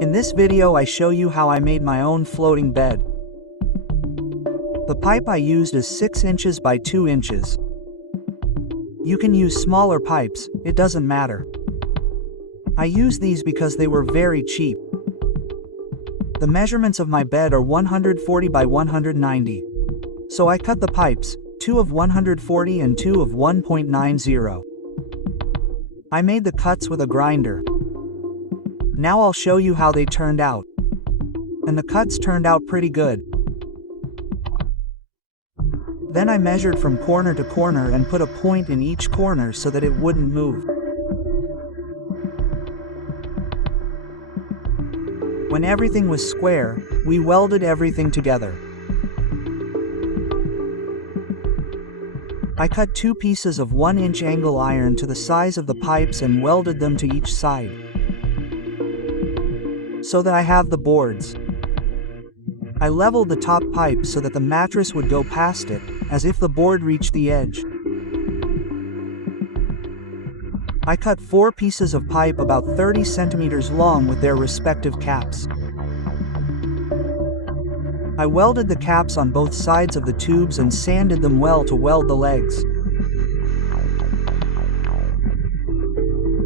In this video I show you how I made my own floating bed. The pipe I used is 6 inches by 2 inches. You can use smaller pipes, it doesn't matter. I used these because they were very cheap. The measurements of my bed are 140 by 190. So I cut the pipes, 2 of 140 and 2 of 1.90. I made the cuts with a grinder. Now I'll show you how they turned out. And the cuts turned out pretty good. Then I measured from corner to corner and put a point in each corner so that it wouldn't move. When everything was square, we welded everything together. I cut 2 pieces of 1-inch angle iron to the size of the pipes and welded them to each side, so that I have the boards. I leveled the top pipe so that the mattress would go past it, as if the board reached the edge. I cut 4 pieces of pipe about 30 centimeters long with their respective caps. I welded the caps on both sides of the tubes and sanded them well to weld the legs.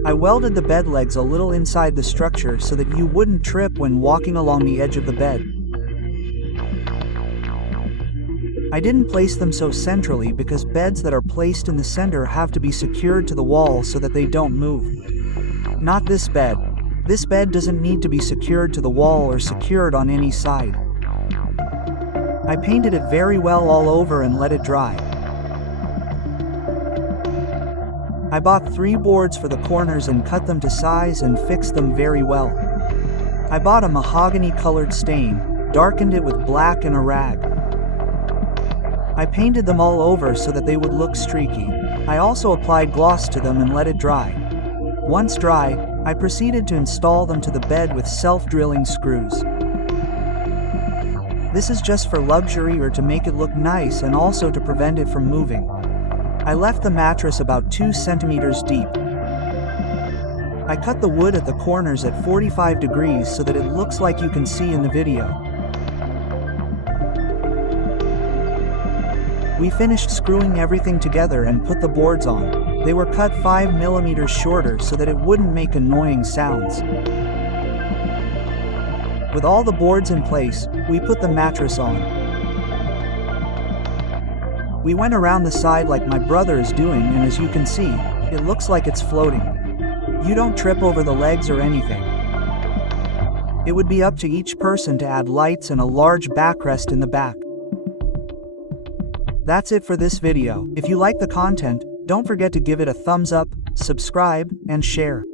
I welded the bed legs a little inside the structure so that you wouldn't trip when walking along the edge of the bed. I didn't place them so centrally because beds that are placed in the center have to be secured to the wall so that they don't move. Not this bed. This bed doesn't need to be secured to the wall or secured on any side. I painted it very well all over and let it dry. I bought 3 boards for the corners and cut them to size and fixed them very well. I bought a mahogany colored stain, darkened it with black and a rag. I painted them all over so that they would look streaky. I also applied gloss to them and let it dry. Once dry, I proceeded to install them to the bed with self-drilling screws. This is just for luxury or to make it look nice and also to prevent it from moving. I left the mattress about 2 centimeters deep. I cut the wood at the corners at 45 degrees so that it looks like you can see in the video. We finished screwing everything together and put the boards on. They were cut 5 millimeters shorter so that it wouldn't make annoying sounds. With all the boards in place, we put the mattress on. We went around the side like my brother is doing, and as you can see, it looks like it's floating. You don't trip over the legs or anything. It would be up to each person to add lights and a large backrest in the back. That's it for this video. If you like the content, don't forget to give it a thumbs up, subscribe, and share.